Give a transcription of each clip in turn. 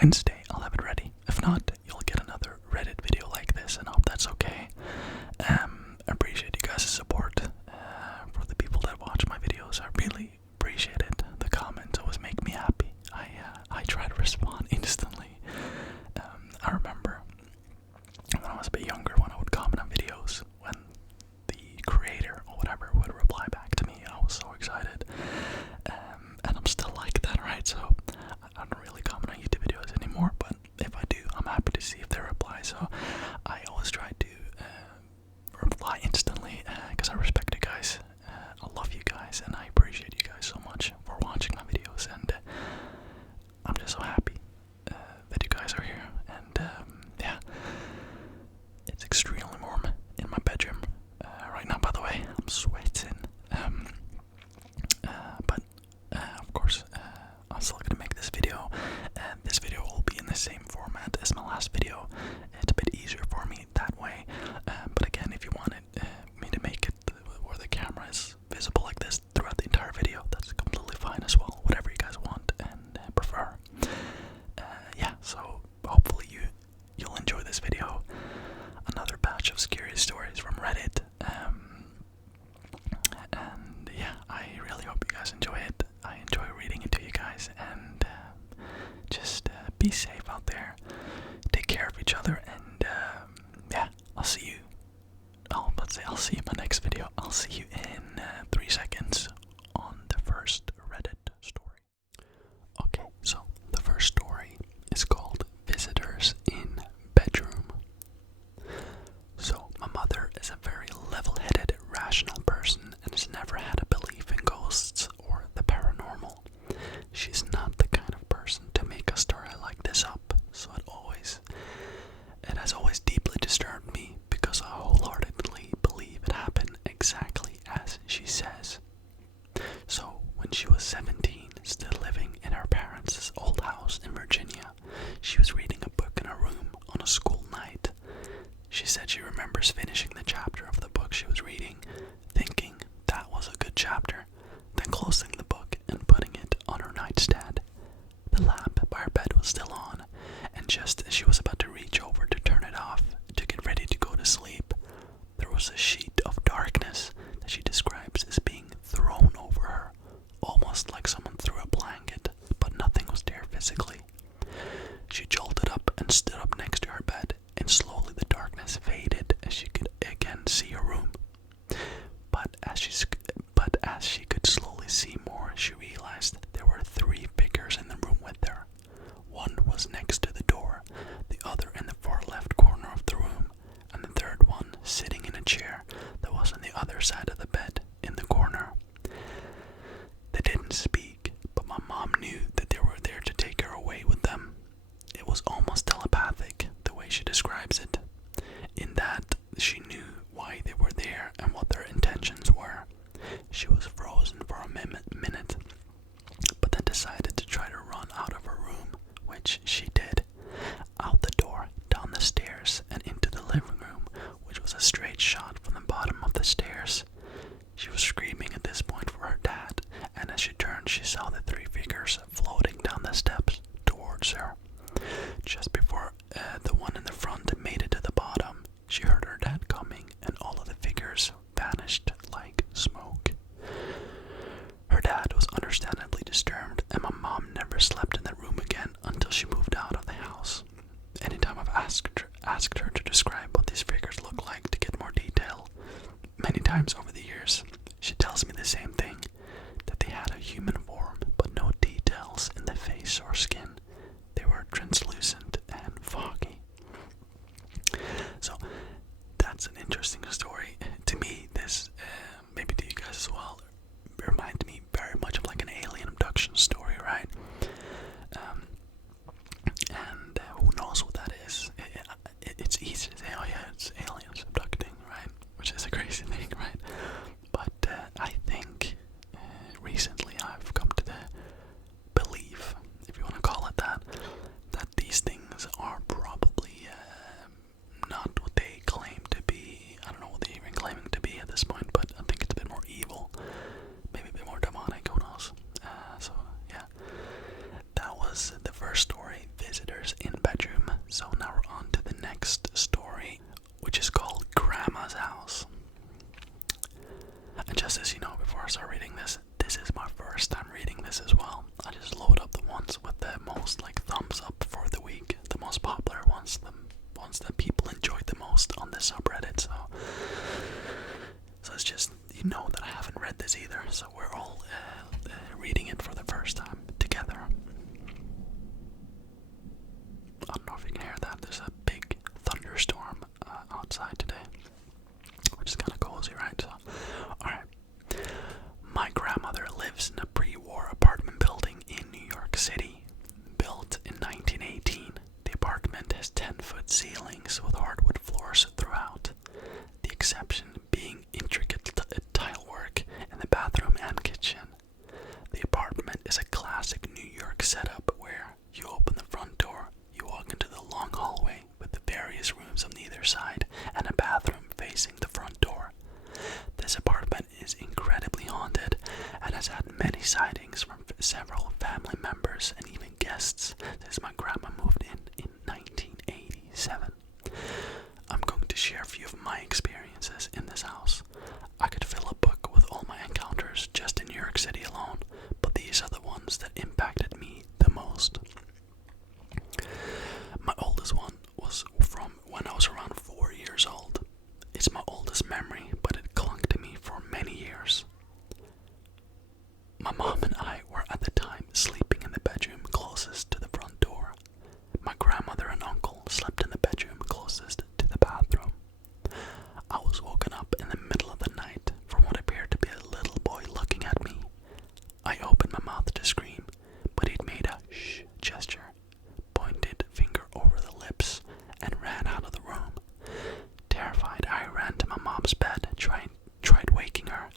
Wednesday I'll have it ready. If not, you'll get another Reddit video like this, and I hope that's okay. I appreciate you guys' support. For the people that watch my videos, I really appreciate it. The comments always make me happy. I try to respond instantly. I remember when I was a bit younger, when I would comment on videos, when the creator or whatever would reply back to me, I was so excited. And I'm still like that, right? So I don't really comment on YouTube videos anymore, but if I do, I'm happy to see if they reply. So I always try to reply instantly because I respect you guys. I love you guys, and I appreciate you guys so much for watching my videos. And I'm just so happy that you guys are here. And yeah, it's extremely warm in my bedroom right now. By the way, I'm sweating. But of course, I'm still gonna make this video, and this video will be in the same format as my last video. It's a bit easier for me that way. But again, if you wanted me to make it where the camera is visible like this throughout the entire video, that's completely fine as well. Whatever you guys want and prefer. Yeah, so hopefully you'll enjoy this video. Another batch of scary stories from Reddit. And yeah, I really hope you guys enjoy it. I enjoy reading it to you guys, and just be safe out there. Take care of each other, and yeah, I'll see you. I'll see you in my next video. I'll see you in 3 seconds on the first Reddit story. Okay, so the first story is called Visitors in Bedroom. So, my mother is a very level-headed, rational person and has never had a belief in ghosts or the paranormal. She's not the kind of person to make a story like this up, so it has always deeply disturbed me because I wholeheartedly believe it happened exactly as she says. So, when she was 17, still living in her parents' old house in Virginia, she was reading a book in her room on a school night. She said she remembers finishing the chapter of the book she was reading, thinking that was a good chapter, then closing the book and putting it on her nightstand. The lamp by her bed was still on, and just as she was about to reach over to turn it off to get ready to go to sleep, there was a sheet of darkness that she describes as being thrown over her, almost like someone threw a blanket, but nothing was there physically. She jolted up and stood up next to her bed, and slowly the darkness faded as she could again see her room. But as she could slowly see more, she realized there were 3 figures in the room with her. One was next to the door, the other in the far left corner of the room, and the third one sitting in a chair that was on the other side of the bed in the corner. They didn't speak, but my mom knew that they were there to take her away with them. It was almost telepathic, the way she describes it, in that she knew why they were there and what their intentions were. She was frozen for a minute, but then decided to try to run out of her room, which she did. Out the door, down the stairs, and into the living room, which was a straight shot from the bottom of the stairs. She was screaming at this point for her dad, and as she turned, she saw the 3 figures floating down the steps towards her. Just before the one in the front made it to the bottom, she heard her dad coming, and all of the figures vanished like smoke. Her dad was understandably disturbed, and my mom never slept in that room again until she moved out of the house. Anytime I've asked her to describe what these figures look like to get more detail, many times over the years, she tells me the same thing, that they had a human form, but no details in the face or skin. They were translucent and foggy. So, that's an interesting story. To me, this, maybe to you guys as well, reminds me very much of like an alien abduction story, right? And who knows what that is? It's easy to say, oh yeah, it's aliens abducting, right? Which is a crazy thing, right? But I think recently I've come to the belief, if you want to visitors in bedroom. So now we're on to the next story, which is called Grandma's House. And just as you know, before I start reading this, this is my first time reading this as well. I just load up the ones with the most like thumbs up for the week, the most popular ones, the ones that people enjoyed the most on the subreddit. So it's just, you know, that I haven't read this either. So we're all reading it for the first time together. I don't know if you can hear that. There's a big thunderstorm outside today, which is kind of cozy, right? So, alright. My grandmother lives in a pre-war apartment building in New York City. Built in 1918, the apartment has 10-foot ceilings with hardwood floors throughout. The exception being intricate tile work in the bathroom and kitchen. The apartment is a classic New York setup where you open the front door, you walk into the long hallway with the various rooms on either side and a bathroom facing the front door. This apartment is incredibly haunted and has had many sightings from several family members and even guests since my grandma moved in 1987. I'm going to share a few of my experiences in this house. I could fill a book with all my encounters just in New York City alone, but these are the ones that impacted me the most. My oldest one was from when I was around 4 years old. It's my oldest memory, but it clung to me for many years. My mom and I were at the time sleeping in the bedroom closest to the front door. My grandmother and uncle slept in the bedroom closest to the bathroom. I was woken up in the middle of the night from what appeared to be a little boy looking at me. I opened my mouth to scream, but he'd made a shh gesture, pointed finger over the lips, and ran out of the room. Terrified, I ran to my mom's bed, tried waking her,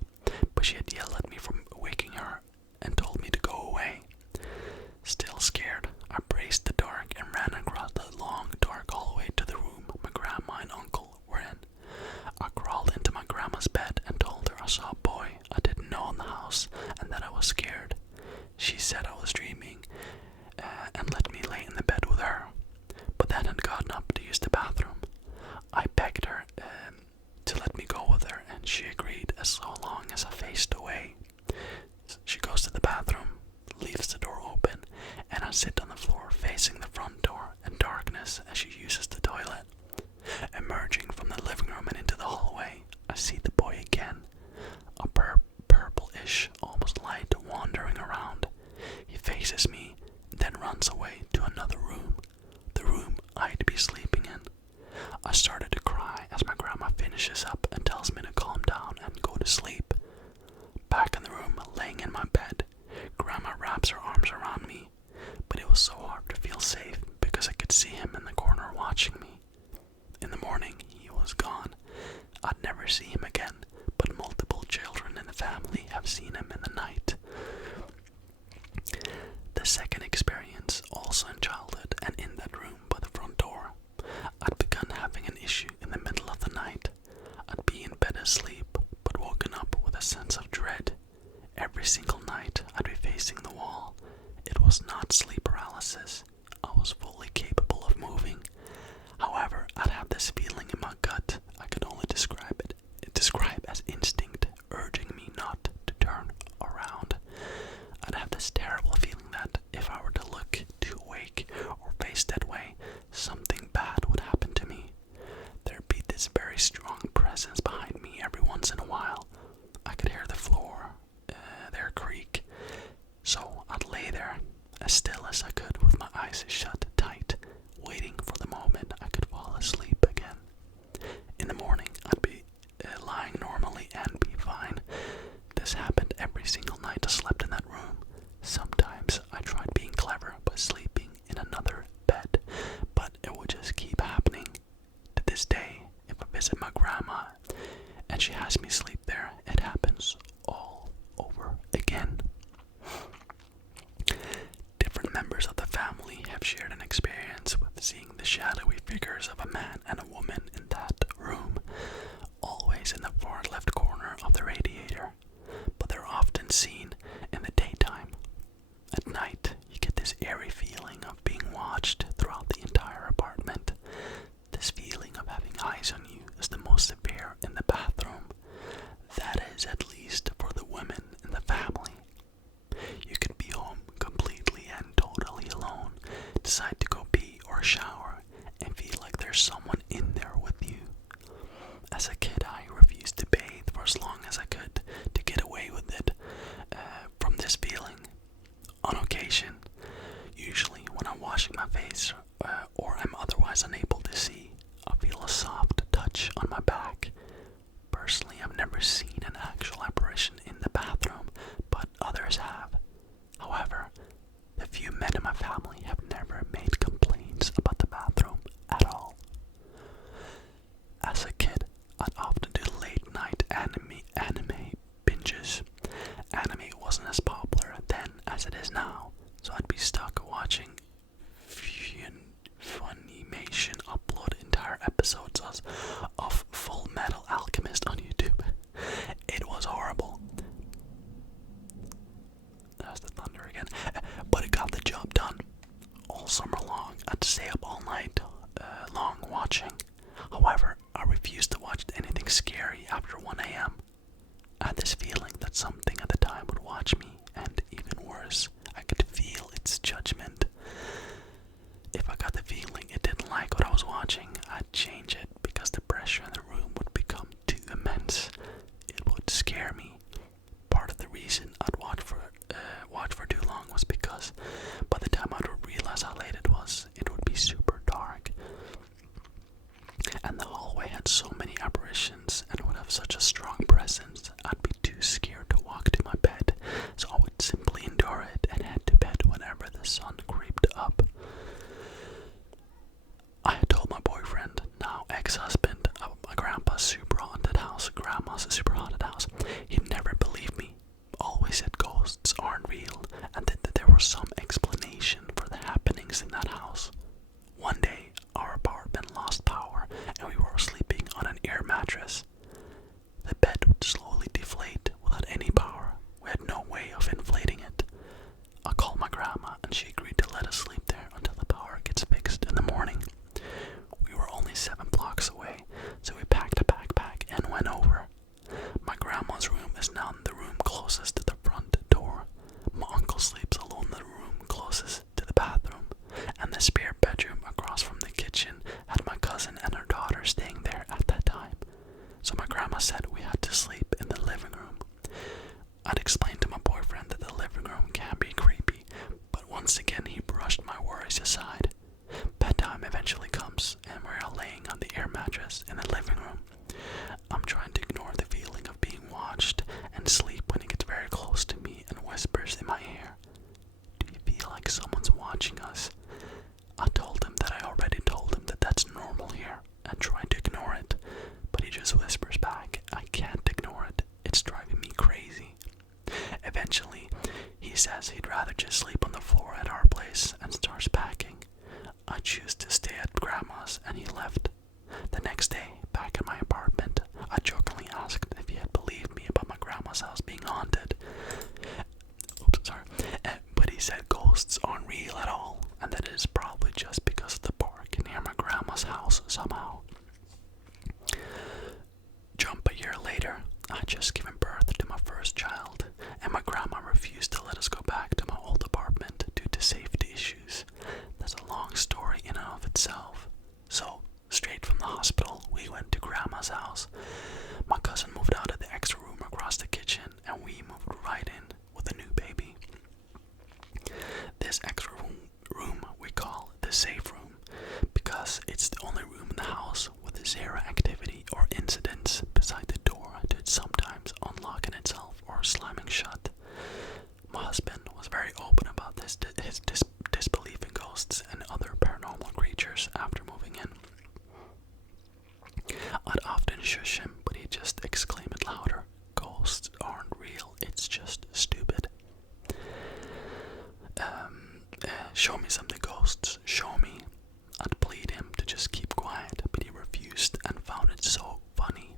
but she had yelled at me from waking her and told me to go away. Still scared, I braced the dark and ran across the long, dark hallway to the room my grandma and uncle were in. I crawled into my grandma's bed and told her I saw a boy I didn't know in the house and that I was scared. She said I was dreaming and let me lay in the bed with her, but then had gotten up to use the bathroom. I begged her to let me go with her, and she agreed as long as I faced away. She goes to the bathroom, leaves the door open, and I sit on the floor facing the front door in darkness as she uses the toilet. Emerging from the living room and into the hallway, I see the boy again, a purplish, almost light wandering around. He faces me, then runs away to another room, the room I'd be sleeping in. I started to cry as my grandma finishes up and tells me to calm down and go to sleep. Back in the room, laying in my bed, Grandma wraps her arms around me, but it was so hard to feel safe because I could see him in the corner watching me. In the morning, he was gone. I'd never see him again, but multiple children in the family have seen him in the night. The second experience, also in childhood and in that room by the front door. I'd begun having an issue in the middle of the night. I'd be in bed asleep, but woken up with a sense of dread. Every single night, I'd be facing the wall. It was not sleep paralysis. I was fully capable of moving. However, I'd have this feeling in my gut I could only describe as instinct, urging me not to turn around. I'd have this terrible feeling that if I were to look too awake or face that way, something bad would happen to me. There'd be this very strong presence behind me every once in a while. I could hear the floor there creak. So I'd lay there as still as I could with my eyes shut tight, waiting for the moment I could fall asleep again. In the morning, I'd be lying normally and be fine. This happened every single night I slept in that room. Sometimes I tried being clever by sleeping in another bed, but it would just keep happening. To this day, if I visit my grandma and she has me sleep there, it happens all over again. Different members of the family have shared an experience with seeing the shadowy figures of a man and a woman in that room, always in the far left corner of the radiator, but they're often seen in the daytime. At night, you get this eerie feeling of being watched face, or I'm otherwise unable to see. I feel a soft touch on my back. Personally, I've never seen an actual apparition in the bathroom, but others have. However, the few men in my family have never made complaints about the bathroom at all. As a kid, I'd often do late night anime binges. Anime wasn't as popular then as it is now, so I'd be stuck watching Funimation upload entire episodes of Full Metal Alchemist on YouTube. It was horrible. There's the thunder again. But it got the job done. All summer long, I'd stay up all night long watching. However, I refused to watch anything scary after 1 a.m. I had this feeling that something at the time would watch me, and even worse, I could feel its judgment. If I got the feeling it didn't like what I was watching, I'd change it because the pressure in the room would become too immense. It would scare me. Part of the reason I'd watch for too long was because by the time I would realize how late it would be super dark. And the hallway had so many apparitions and would have such a strong presence, I'd be too scared to walk to my bed, so I would simply endure it and head to bed whenever the sun creeped up. I had told my boyfriend, now ex-husband, about my grandma's super haunted house. He'd never believed me, always said ghosts aren't real, and that there was some explanation for the happenings in that house. One day, our apartment lost power, and we were sleeping on an air mattress. The bed would slowly deflate without any power. We had no way of inflating it. I called my grandma, and she agreed to let us sleep there until the power gets fixed in the morning. We were only 7 blocks away, so we packed a backpack and went over. My grandma's room is now in the room closest to the front door. My uncle sleeps alone in the room closest to the bathroom, and the spare bedroom across from the kitchen had my cousin and her daughter staying there at that time. So my grandma said we had to sleep in the living room. I'd explained to my boyfriend that the living room can be creepy, but once again he brushed my worries aside. Bedtime eventually comes, and we're all laying on the air mattress in the living room. I'm trying to ignore the feeling of being watched and sleep when he gets very close to me and whispers in my ear, "Do you feel like someone's watching us?" I told him that I already told him that that's normal here and tried to ignore it, but he just whispers back, "I can't ignore it. It's driving me crazy." Eventually, he says he'd rather just sleep on the floor at our place and starts packing. I choose to stay at grandma's, and he left. The next day, back in my apartment, I jokingly asked if he had believed me about my grandma's house being haunted. But he said ghosts aren't real at all, and that it is probably just because of the park near my grandma's house somehow. Jump a year later, I had just given birth to my first child, and my grandma refused to let us go back to my old apartment due to safety issues. That's a long story in and of itself. So, straight from the hospital, we went to grandma's house. My cousin moved out of the extra room across the kitchen, and we moved right in with a new baby. This extra room we call the safe room, because it's the only room in the house with zero activity or incidents beside the door to sometimes unlocking itself or slamming shut. My husband was very open about his disbelief in ghosts and other paranormal creatures after moving in. I'd often shush him, but he'd just exclaim it louder, "Ghosts aren't real, it's just stupid." Show me something, ghosts, show me. I'd plead him to just keep quiet, but he refused and found it so funny.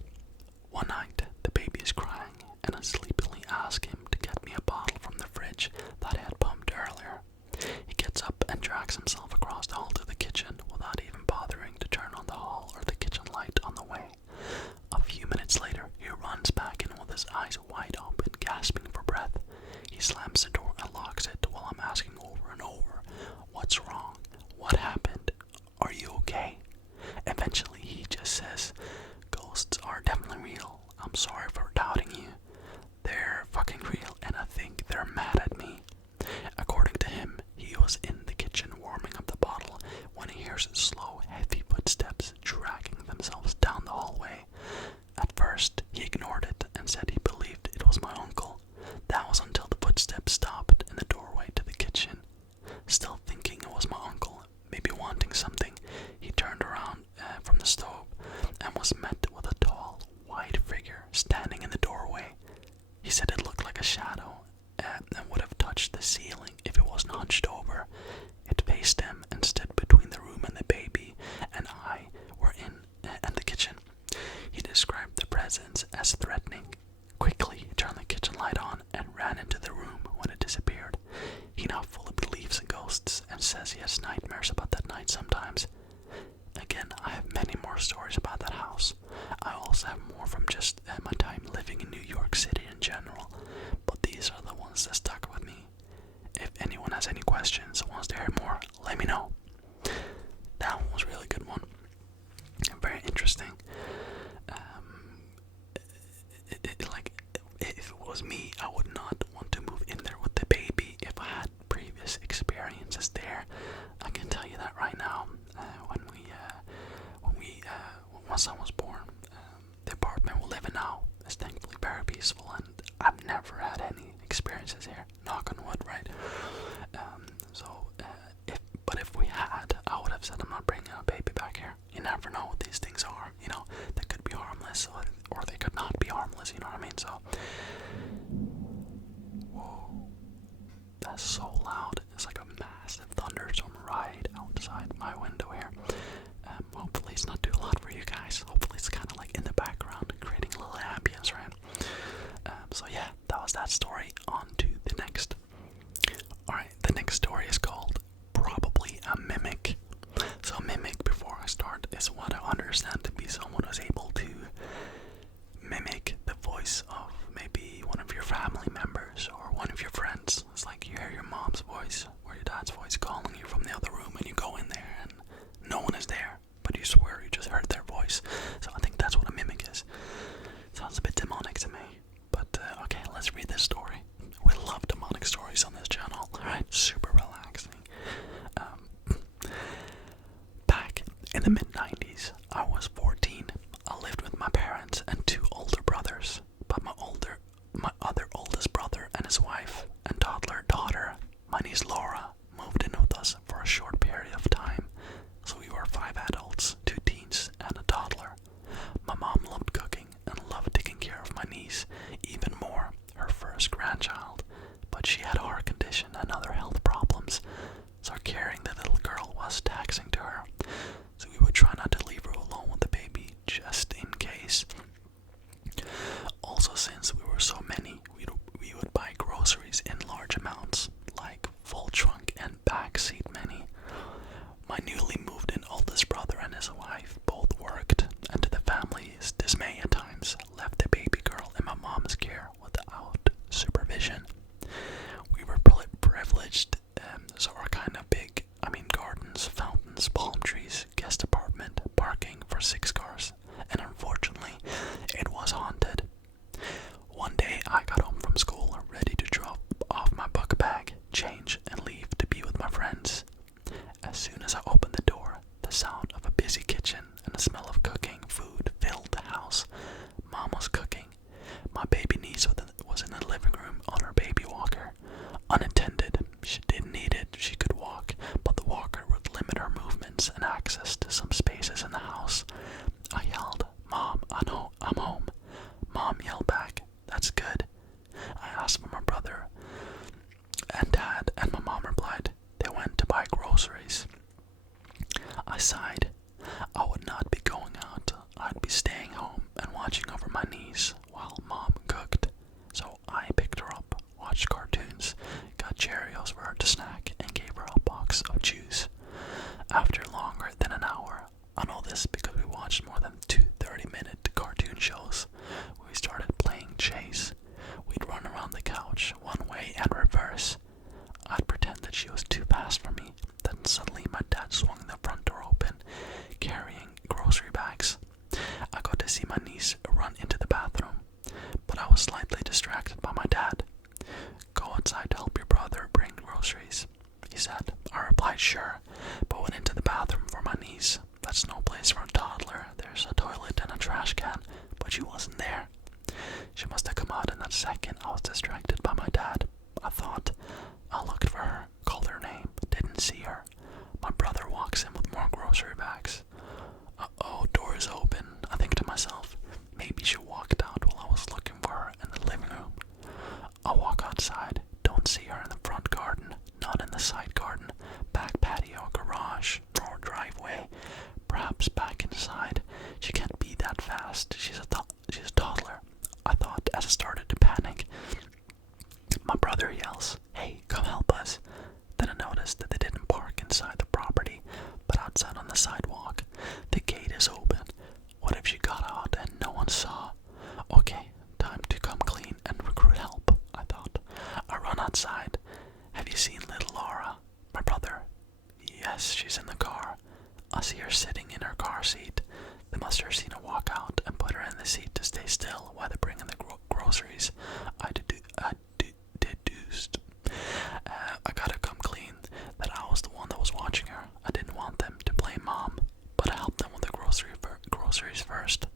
One night, the baby is crying, and I sleepily ask him to get me a bottle from the fridge that I had pumped earlier. He gets up and drags himself across the hall to the kitchen without even bothering to turn on the hall or the kitchen light on the way. A few minutes later, he runs back in with his eyes wide open, gasping for breath. He slams the door and locks it while I'm asking over and over, "What's wrong? What happened? Are you okay?" Eventually, he just says, "Ghosts are definitely real. I'm sorry for doubting you. They're fucking real, and I think they're mad at me." According to him, he was in the kitchen warming a hears slow, heavy footsteps dragging themselves down the hallway. At first, he ignored it and said he believed it was my uncle. That was until the footsteps stopped in the doorway to the kitchen. Still thinking it was my uncle, maybe wanting something, he turned around from the stove and was met with a tall, white figure standing in the doorway. He said it looked like a shadow and would have touched the ceiling if it wasn't hunched over. It faced him and stood between the room and the baby and I were in and the kitchen. He described the presence as threatening. Quickly, he turned the kitchen light on and ran into the room when it disappeared. He now fully believes in ghosts and says he has nightmares about that night sometimes. Again, I have many more stories about that house. I also have more from just my time living in New York City in general, but these are the ones that stuck with me. If anyone has any questions or wants to hear more, let me know. That one was a really good one. Very interesting. If it was me, I would not want to move in there with the baby if I had previous experiences there. I can tell you that right now. When my son was born, the apartment we live in now is thankfully very peaceful, and I've never had any experiences here. Knock on wood, right? If we had, I would have said I'm not bringing a baby back here. You never know what these things are. They could be harmless, or they could not be harmless. You know what I mean? So, whoa, that's so loud. It's like a massive thunderstorm right outside my window here. Hopefully it's not too loud for you guys. Hopefully it's kind of like in the background, creating a little ambience, right? So yeah, that was that story. On to the next. Alright, the next story is called Probably a Mimic. So a mimic, before I start, is what I understand to be someone who's able to mimic the voice of maybe one of your family members or one of your friends. It's like you hear your mom's voice or your dad's voice calling you from the other room, and you go in there and no one is there, but you swear you just heard their voice. So I think that's what a mimic is. Sounds a bit demonic to me, but okay, let's read this story. We love demonic stories on this channel, alright? Super relaxing. Back in the mid-90s, I was 14. I lived with my parents and two older brothers, but my other oldest brother and his wife and toddler daughter, my niece Laura, moved in with us for a short period of time. So we were 5 adults, 2 teens, and a toddler. My mom loved cooking and loved taking care of my niece, even more, her first grandchild. But she had a heart condition and other health problems, so caring the little girl was taxing to her. So we would try not to leave her alone with the baby, just in case. Also, since we were so many, we would buy groceries in large amounts, like full trunk and back seat many. My newly moved in oldest brother and his wife both worked, and to the family's dismay at times, left the baby girl in my mom's care without supervision. We were privileged, so our kind of big, gardens, fountains, palm trees, guest apartment, parking for 6 cars, and unfortunately, it was haunted. One day, I got home from school, ready to drop off my book bag, change, and leave to be with my friends. As soon as I opened the door, the sound of a busy kitchen and the smell of cooking food filled the house. Mom was cooking. My baby niece was in the living room on her baby walker. Unattended, she didn't need it, she could walk, but the walker would limit her movements and access to some spaces in the house. I yelled, "Mom, I'm home." Mom yelled back, "That's good." I asked for my brother and dad, and my mom replied, "They went to buy groceries." I sighed. I would not be going out. I'd be staying home and watching over my niece while Mom cooked. So I picked her up, watched cartoons, got Cheerios for her to snack, and gave her a box of juice. After longer than an hour, I know this because we watched more than 2 30-minute cartoon shows, we started playing chase. We'd run around the couch one way and reverse. I'd pretend that she was too fast for me. Then suddenly my dad swung the front door open, carrying grocery bags. I got to see my niece run into the bathroom, but I was slightly distracted by my dad. "Go outside to help your brother bring groceries," he said. I replied, "Sure," but went into the bathroom for my niece. That's no place for a toddler. There's a toilet and a trash can, but she wasn't there. She must have come out in that second. I was distracted by my dad. I thought. I looked for her, called her name, didn't see her. My brother walks in with more grocery bags. Uh-oh, door is open. I think to myself, maybe she walked out while I was looking for her in the living room. I walk outside, don't see her in the front garden, not in the side garden, back patio, garage, or driveway. Perhaps back inside. She can't be that fast. She's a toddler. I thought as I started to panic. My brother yells, "Hey, come help us." Then I noticed that they didn't park inside the property, but outside on the sidewalk. The gate is open. What if she got out and no one saw? Okay, time to come clean and recruit help, I thought. I run outside. Have you seen little Laura? My brother. Yes, she's in the car. I see her sitting in her car seat. They must have seen her walk out and put her in the seat to stay still while they bring in the groceries. I deduced. I gotta come clean that I was the one that was watching her. I didn't want them to blame mom, but I helped them with the groceries first.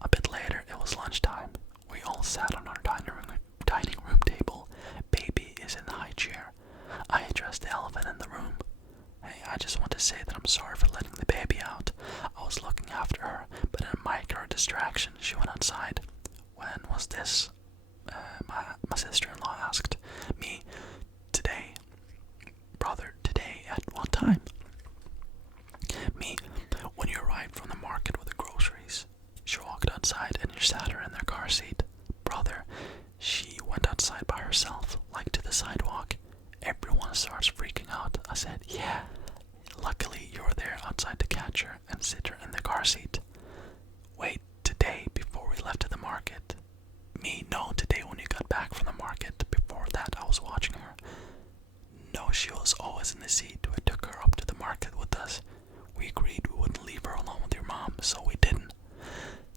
A bit later, it was lunchtime. We all sat on our dining room table. Baby is in the high chair. I addressed the elephant in the room. Hey, I just want to say that I'm sorry for letting the baby out. I was looking after her, but in a micro distraction, she went outside. When was this? My sister-in-law asked me. Today. Brother, today at what time? Me, when you arrived from the market with the groceries. She walked outside and you sat her in their car seat. Brother, she went outside by herself, like to the sidewalk. Everyone starts freaking out. I said, yeah. Luckily, you were there outside to catch her and sit her in the car seat. Wait, today before we left to the market. Me, no, today when you got back from the market. Before that, I was watching her. No, she was always in the seat. We took her up to the market with us. We agreed we wouldn't leave her alone with your mom, so we didn't.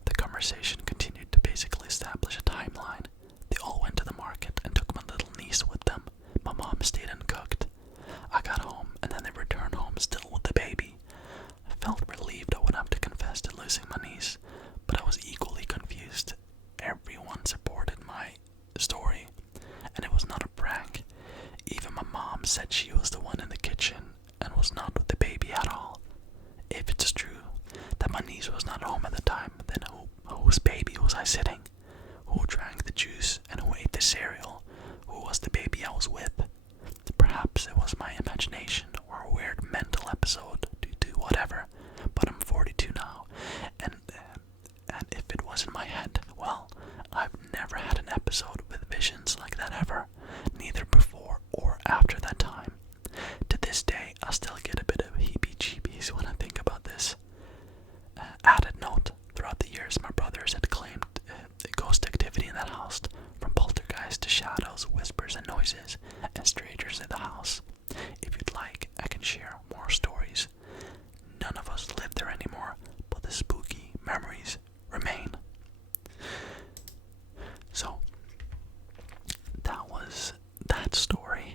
The conversation continued to basically establish a timeline. They all went to the market and took my little niece with them. My mom stayed and cooked. I got home, and then they returned home still with the baby. I felt relieved I wouldn't have to confess to losing my niece, but I was equally confused. Everyone supported my story, and it was not a prank. Even my mom said she was the one in the kitchen and was not with the baby at all. If it's true that my niece was not home at the time, then whose baby was I sitting? Who drank the juice and who ate the cereal? Who was the baby I was with? Perhaps it was my imagination or a weird mental episode due to whatever, but I'm 42 now, and if it was in my head, well, I've never had an episode with visions like that ever, neither before or after that time. To this day, I still get a bit of heebie-jeebies when I think about this. Added note, throughout the years, my brothers had claimed ghost activity in that house, from poltergeist to shadows, whispers and noises, and strangers in the house. If you'd like, I can share more stories. None of us live there anymore, but the spooky memories remain. So, that was that story.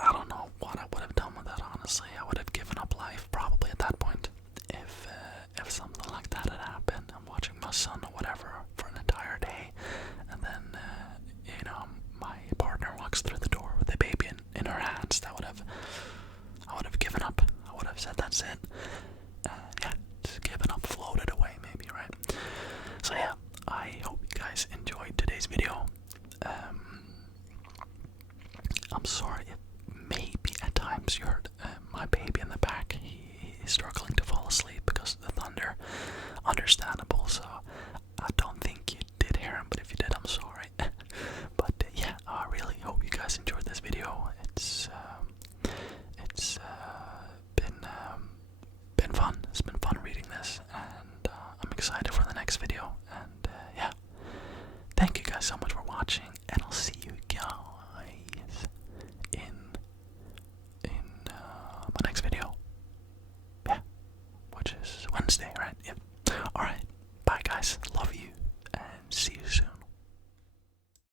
I don't know what I would have done with that, honestly. I would have given up life probably at that point. If something like that had happened, I'm watching my son or whatever for an entire day, and then, my partner walks through the door with a baby in her hands, I would have given up. I would have said, that's it. Just given up, floated away maybe, right? So yeah, I hope you guys enjoyed today's video. I'm sorry if maybe at times you heard my baby in the back. He is struggling to fall asleep because of the thunder. Understandable, so I don't think you did hear him, but if you did, I'm sorry. But yeah, I really hope you guys enjoyed